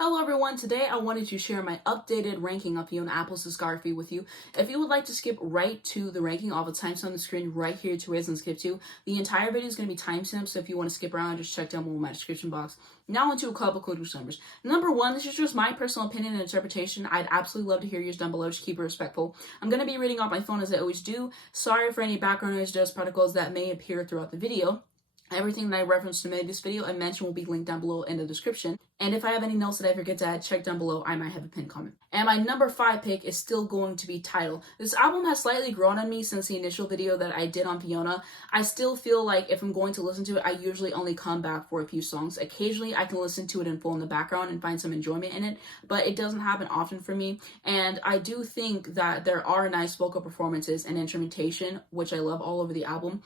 Hello everyone, today I wanted to share my updated ranking of Fiona Apple's discography with you. If you would like to skip right to the ranking, all the timestamps on the screen right here to where it's and skip to. The entire video is going to be timestamped, so if you want to skip around, just check down below in my description box. Now onto a couple quick numbers. Number one, this is just my personal opinion and interpretation. I'd absolutely love to hear yours down below, just keep it respectful. I'm going to be reading off my phone as I always do. Sorry for any background noise, dust particles that may appear throughout the video. Everything that I referenced to make this video and mentioned will be linked down below in the description. And if I have any notes that I forget to add, check down below. I might have a pinned comment. And my number 5 pick is still going to be Tidal. This album has slightly grown on me since the initial video that I did on Fiona. I still feel like if I'm going to listen to it, I usually only come back for a few songs. Occasionally, I can listen to it in full in the background and find some enjoyment in it, but it doesn't happen often for me. And I do think that there are nice vocal performances and instrumentation, which I love all over the album,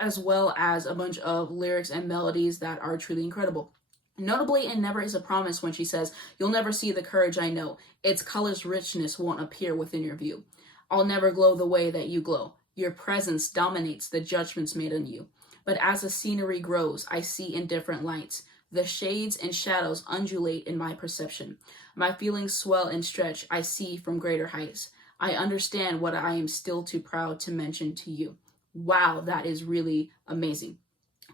as well as a bunch of lyrics and melodies that are truly incredible. Notably in Never Is a Promise when she says, "You'll never see the courage I know. Its color's richness won't appear within your view. I'll never glow the way that you glow. Your presence dominates the judgments made on you. But as the scenery grows, I see in different lights. The shades and shadows undulate in my perception. My feelings swell and stretch. I see from greater heights. I understand what I am still too proud to mention to you." Wow, that is really amazing.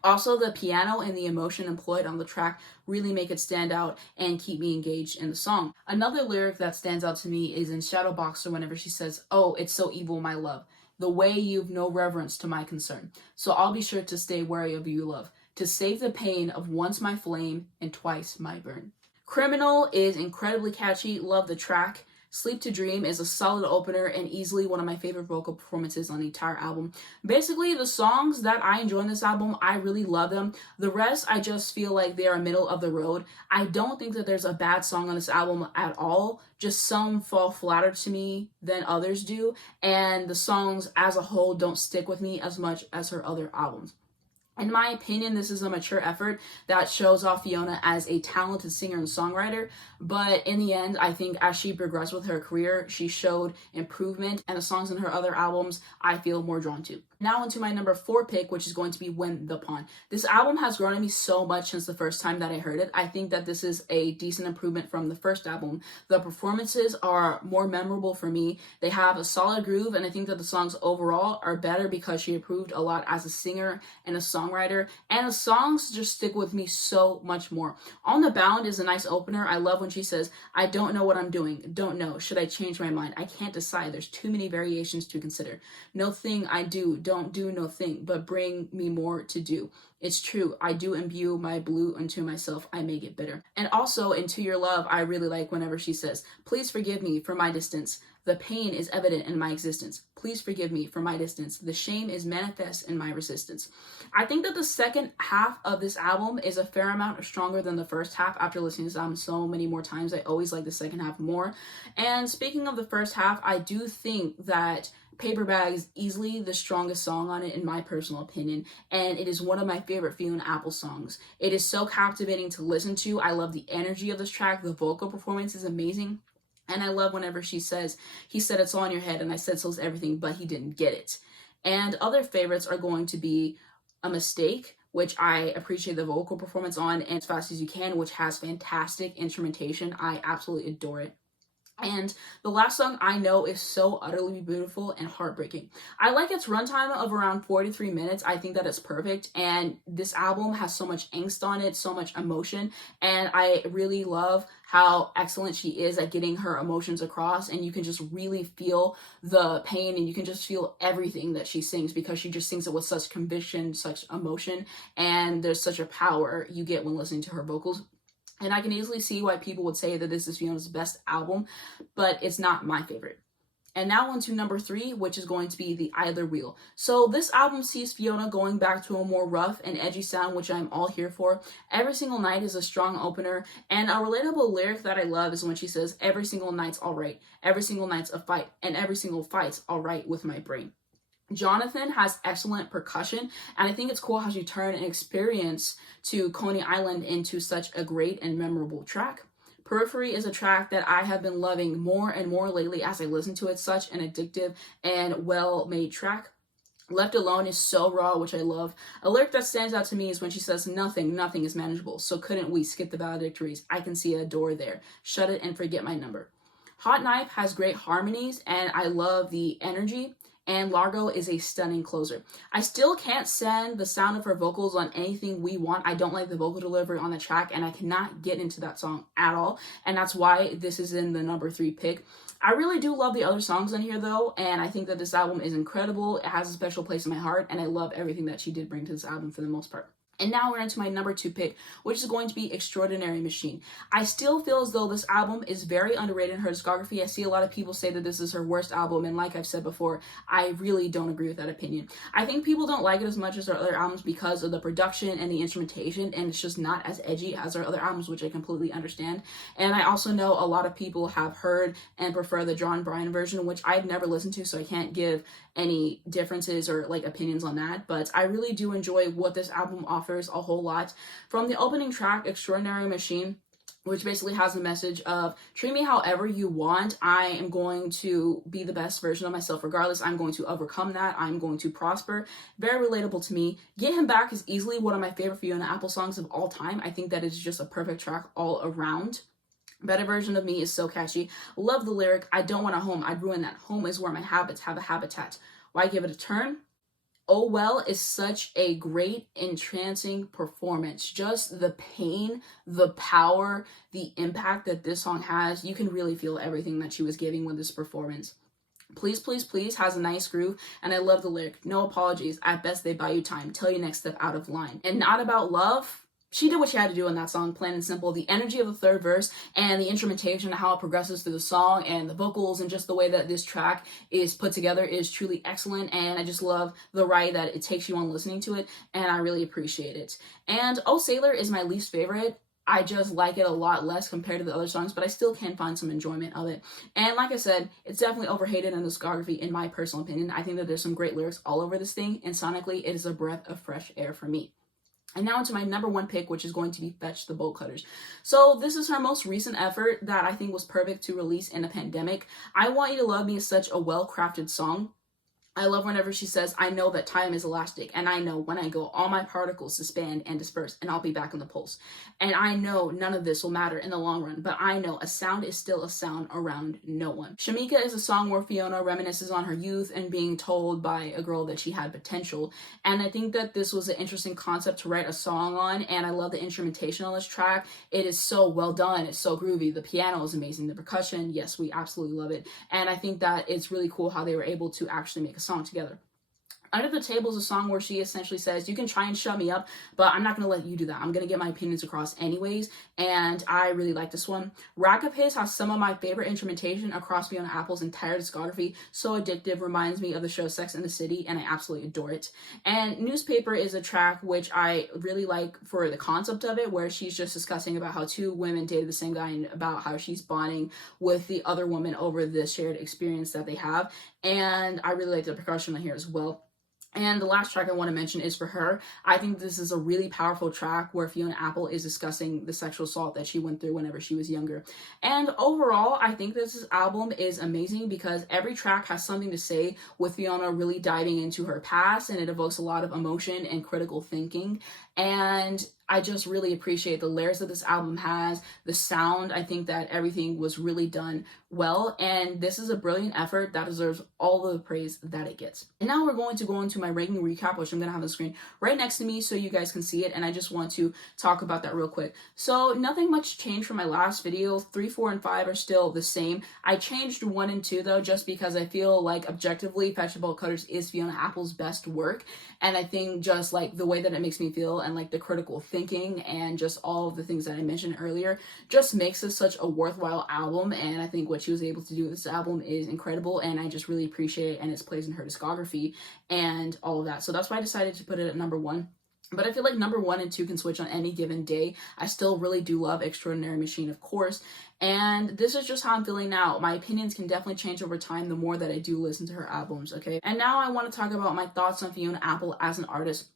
Also, the piano and the emotion employed on the track really make it stand out and keep me engaged in the song. Another lyric that stands out to me is in Shadowboxer whenever she says, "Oh, it's so evil, my love. The way you've no reverence to my concern. So I'll be sure to stay wary of you, love. To save the pain of once my flame and twice my burn." Criminal is incredibly catchy. Love the track. Sleep to Dream is a solid opener and easily one of my favorite vocal performances on the entire album. Basically, the songs that I enjoy in this album, I really love them. The rest, I just feel like they are middle of the road. I don't think that there's a bad song on this album at all. Just some fall flatter to me than others do. And the songs as a whole don't stick with me as much as her other albums. In my opinion, this is a mature effort that shows off Fiona as a talented singer and songwriter, but in the end, I think as she progressed with her career, she showed improvement, and the songs in her other albums I feel more drawn to. Now into my number 4 pick, which is going to be When the Pawn. This album has grown on me so much since the first time that I heard it. I think that this is a decent improvement from the first album. The performances are more memorable for me. They have a solid groove, and I think that the songs overall are better because she improved a lot as a singer and a songwriter, and the songs just stick with me so much more. On the Bound is a nice opener. I love when she says, "I don't know what I'm doing. Don't know. Should I change my mind? I can't decide. There's too many variations to consider. No thing I do. Don't do no thing, but bring me more to do. It's true, I do imbue my blue unto myself, I make it bitter." And also in To Your Love, I really like whenever she says, "Please forgive me for my distance. The pain is evident in my existence. Please forgive me for my distance. The shame is manifest in my resistance." I think that the second half of this album is a fair amount stronger than the first half. After listening to this album so many more times, I always like the second half more. And speaking of the first half, I do think that Paper Bag is easily the strongest song on it in my personal opinion, and it is one of my favorite Fiona Apple songs. It is so captivating to listen to. I love the energy of this track. The vocal performance is amazing. And I love whenever she says, "He said it's all in your head, and I said so's everything, but he didn't get it." And other favorites are going to be A Mistake, which I appreciate the vocal performance on, and As Fast As You Can, which has fantastic instrumentation. I absolutely adore it. And the last song, I Know, is so utterly beautiful and heartbreaking. I like its runtime of around 43 minutes. I think that it's perfect. And this album has so much angst on it, so much emotion. And I really love how excellent she is at getting her emotions across. And you can just really feel the pain, and you can just feel everything that she sings because she just sings it with such conviction, such emotion. And there's such a power you get when listening to her vocals. And I can easily see why people would say that this is Fiona's best album, but it's not my favorite. And now on to number 3, which is going to be The Idler Wheel. So this album sees Fiona going back to a more rough and edgy sound, which I'm all here for. Every Single Night is a strong opener, and a relatable lyric that I love is when she says, "Every single night's alright, every single night's a fight, and every single fight's alright with my brain." Jonathan has excellent percussion, and I think it's cool how she turned an experience to Coney Island into such a great and memorable track. Periphery is a track that I have been loving more and more lately as I listen to it. Such an addictive and well-made track. Left Alone is so raw, which I love. A lyric that stands out to me is when she says, nothing is manageable. So couldn't we skip the valedictories? I can see a door there. Shut it and forget my number. Hot Knife has great harmonies and I love the energy. And Largo is a stunning closer. I still can't stand the sound of her vocals on Anything We Want. I don't like the vocal delivery on the track and I cannot get into that song at all. And that's why this is in the number 3 pick. I really do love the other songs on here though, and I think that this album is incredible. It has a special place in my heart, and I love everything that she did bring to this album for the most part. And now we're into my number 2 pick, which is going to be Extraordinary Machine. I still feel as though this album is very underrated in her discography. I see a lot of people say that this is her worst album, and like I've said before, I really don't agree with that opinion. I think people don't like it as much as her other albums because of the production and the instrumentation, and it's just not as edgy as her other albums, which I completely understand. And I also know a lot of people have heard and prefer the John Bryan version, which I've never listened to, so I can't give any differences or like opinions on that, but I really do enjoy what this album offers a whole lot. From the opening track, Extraordinary Machine, which basically has the message of treat me however you want. I am going to be the best version of myself regardless. I'm going to overcome that. I'm going to prosper. Very relatable to me. Get Him Back is easily one of my favorite Fiona Apple songs of all time. I think that is just a perfect track all around. Better Version of Me is so catchy. Love the lyric, I don't want a home, I'd ruin that. Home is where my habits have a habitat. Why give it a turn? Oh Well is such a great, entrancing performance. Just the pain, the power, the impact that this song has. You can really feel everything that she was giving with this performance. Please, Please, Please has a nice groove, and I love the lyric. No apologies, at best they buy you time. Tell you next step out of line. And Not About Love, she did what she had to do in that song, plain and simple. The energy of the third verse and the instrumentation and how it progresses through the song and the vocals and just the way that this track is put together is truly excellent. And I just love the ride that it takes you on listening to it, and I really appreciate it. And Oh Sailor is my least favorite. I just like it a lot less compared to the other songs, but I still can find some enjoyment of it. And like I said, it's definitely overhated in discography in my personal opinion. I think that there's some great lyrics all over this thing, and sonically it is a breath of fresh air for me. And now into my number 1 pick, which is going to be Fetch the Bolt Cutters. So this is her most recent effort that I think was perfect to release in a pandemic. I Want You to Love Me is such a well-crafted song. I love whenever she says, I know that time is elastic, and I know when I go, all my particles disband and disperse, and I'll be back in the pulse. And I know none of this will matter in the long run, but I know a sound is still a sound around no one. Shamika is a song where Fiona reminisces on her youth and being told by a girl that she had potential. And I think that this was an interesting concept to write a song on, and I love the instrumentation on this track. It is so well done. It's so groovy. The piano is amazing. The percussion, yes, we absolutely love it. And I think that it's really cool how they were able to actually make a song together. Under the Table is a song where she essentially says, you can try and shut me up, but I'm not going to let you do that. I'm going to get my opinions across anyways, and I really like this one. Rack of His has some of my favorite instrumentation across Fiona Apple's entire discography. So Addictive reminds me of the show Sex and the City, and I absolutely adore it. And Newspaper is a track which I really like for the concept of it, where she's just discussing about how 2 women dated the same guy and about how she's bonding with the other woman over this shared experience that they have. And I really like the percussion on here as well. And the last track I want to mention is For Her. I think this is a really powerful track where Fiona Apple is discussing the sexual assault that she went through whenever she was younger. And overall, I think this album is amazing because every track has something to say, with Fiona really diving into her past, and it evokes a lot of emotion and critical thinking. And I just really appreciate the layers that this album has, the sound. I think that everything was really done well, and this is a brilliant effort that deserves all the praise that it gets. And now we're going to go into my ranking recap, which I'm going to have on the screen right next to me so you guys can see it, and I just want to talk about that real quick. So nothing much changed from my last video. 3, 4, and 5 are still the same. I changed 1 and 2 though, just because I feel like objectively Fetch the Bolt Cutters is Fiona Apple's best work, and I think just like the way that it makes me feel and like the critical thinking and just all of the things that I mentioned earlier just makes this such a worthwhile album. And I think what she was able to do with this album is incredible, and I just really appreciate it and its place in her discography and all of that. So that's why I decided to put it at number 1. But I feel like number 1 and 2 can switch on any given day. I still really do love Extraordinary Machine, of course. And this is just how I'm feeling now. My opinions can definitely change over time the more that I do listen to her albums, okay? And now I want to talk about my thoughts on Fiona Apple as an artist.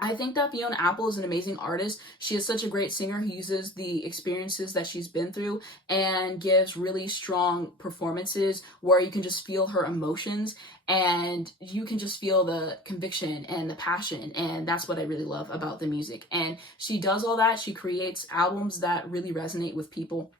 I think that Fiona Apple is an amazing artist. She is such a great singer who uses the experiences that she's been through and gives really strong performances where you can just feel her emotions and you can just feel the conviction and the passion. And that's what I really love about the music. And she does all that. She creates albums that really resonate with people.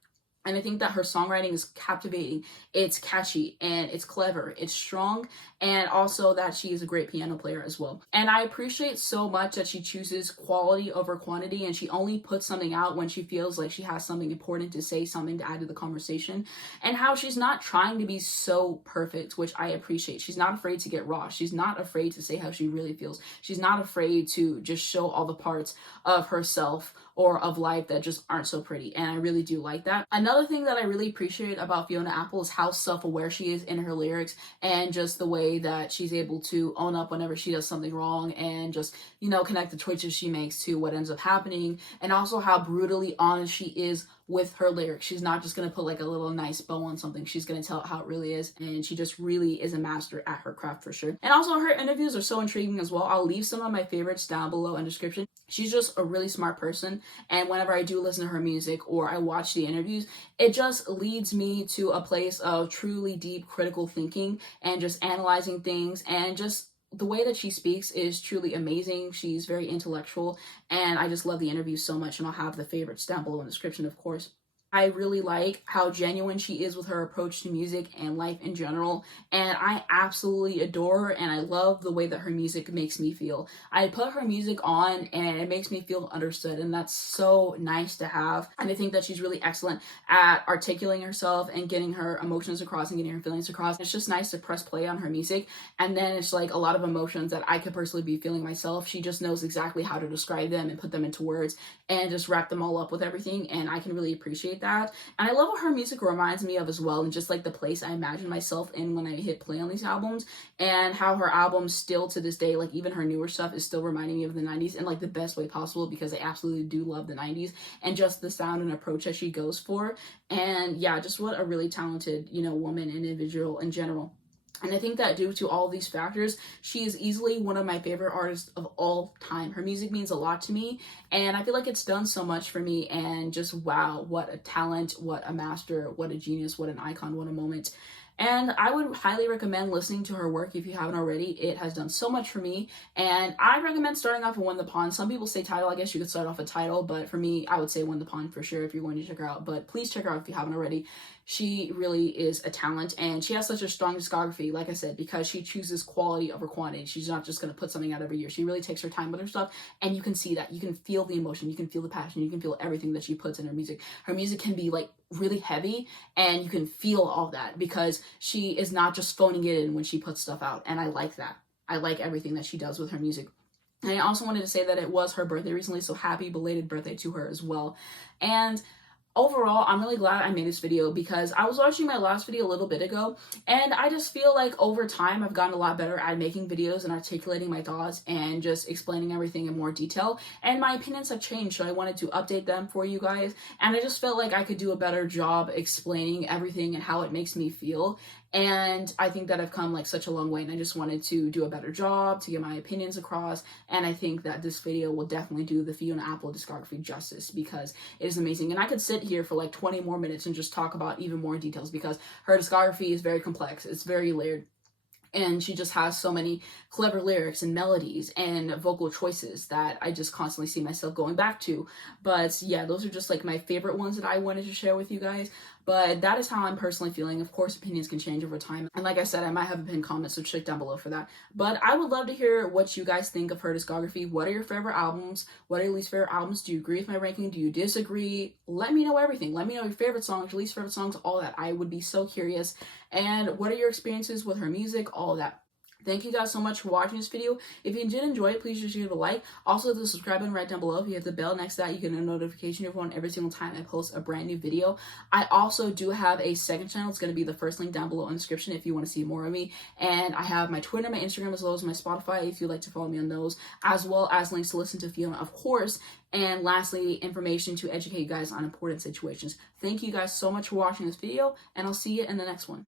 And I think that her songwriting is captivating, it's catchy, and it's clever, it's strong, and also that she is a great piano player as well. And I appreciate so much that she chooses quality over quantity, and she only puts something out when she feels like she has something important to say, something to add to the conversation, and how she's not trying to be so perfect, which I appreciate. She's not afraid to get raw. She's not afraid to say how she really feels. She's not afraid to just show all the parts of herself or of life that just aren't so pretty, and I really do like that. Another thing that I really appreciate about Fiona Apple is how self-aware she is in her lyrics and just the way that she's able to own up whenever she does something wrong and just, you know, connect the choices she makes to what ends up happening, and also how brutally honest she is with her lyrics. She's not just gonna put like a little nice bow on something. She's gonna tell it how it really is, and she just really is a master at her craft for sure. And also her interviews are so intriguing as well. I'll leave some of my favorites down below in the description. She's just a really smart person, and whenever I do listen to her music or I watch the interviews, it just leads me to a place of truly deep critical thinking and just analyzing things, and just the way that she speaks is truly amazing. She's very intellectual, and I just love the interview so much, and I'll have the favorites down below in the description, of course. I really like how genuine she is with her approach to music and life in general, and I absolutely adore her, and I love the way that her music makes me feel. I put her music on and it makes me feel understood, and that's so nice to have. And I think that she's really excellent at articulating herself and getting her emotions across and getting her feelings across. It's just nice to press play on her music, and then it's like a lot of emotions that I could personally be feeling myself. She just knows exactly how to describe them and put them into words and just wrap them all up with everything, and I can really appreciate that. And I love what her music reminds me of as well, and just like the place I imagine myself in when I hit play on these albums, and how her albums still to this day, like even her newer stuff, is still reminding me of the 90s in like the best way possible, because I absolutely do love the 90s and just the sound and approach that she goes for. And yeah, just what a really talented, you know, woman and individual in general. And I think that due to all these factors, she is easily one of my favorite artists of all time. Her music means a lot to me, and I feel like it's done so much for me, and just wow, what a talent, what a master, what a genius, what an icon, what a moment. And I would highly recommend listening to her work if you haven't already. It has done so much for me, and I recommend starting off with Win the Pawn. Some people say Tidal. I guess you could start off with Tidal, but for me, I would say Win the Pawn for sure if you're going to check her out. But please check her out if you haven't already. She really is a talent, and she has such a strong discography, like I said, because she chooses quality over quantity. She's not just going to put something out every year. She really takes her time with her stuff, and you can see that. You can feel the emotion, you can feel the passion, you can feel everything that she puts in her music. Her music can be like really heavy, and you can feel all that because she is not just phoning it in when she puts stuff out, and I like that. I like everything that she does with her music. And I also wanted to say that it was her birthday recently, so happy belated birthday to her as well. And overall, I'm really glad I made this video, because I was watching my last video a little bit ago, and I just feel like over time I've gotten a lot better at making videos and articulating my thoughts and just explaining everything in more detail, and my opinions have changed, so I wanted to update them for you guys, and I just felt like I could do a better job explaining everything and how it makes me feel. And I think that I've come like such a long way, and I just wanted to do a better job to get my opinions across, and I think that this video will definitely do the Fiona Apple discography justice, because it is amazing. And I could sit here for like 20 more minutes and just talk about even more details, because her discography is very complex, it's very layered, and she just has so many clever lyrics and melodies and vocal choices that I just constantly see myself going back to. But yeah, those are just like my favorite ones that I wanted to share with you guys. But that is how I'm personally feeling. Of course, opinions can change over time. And like I said, I might have a pinned comment, so check down below for that. But I would love to hear what you guys think of her discography. What are your favorite albums? What are your least favorite albums? Do you agree with my ranking? Do you disagree? Let me know everything. Let me know your favorite songs, your least favorite songs, all that. I would be so curious. And what are your experiences with her music? All of that. Thank you guys so much for watching this video. If you did enjoy it, please just give it a like. Also, the subscribe button right down below. If you hit the bell next to that, you get a notification every single time I post a brand new video. I also do have a second channel. It's going to be the first link down below in the description if you want to see more of me. And I have my Twitter, my Instagram, as well as my Spotify if you'd like to follow me on those, as well as links to listen to Fiona, of course. And lastly, information to educate you guys on important situations. Thank you guys so much for watching this video, and I'll see you in the next one.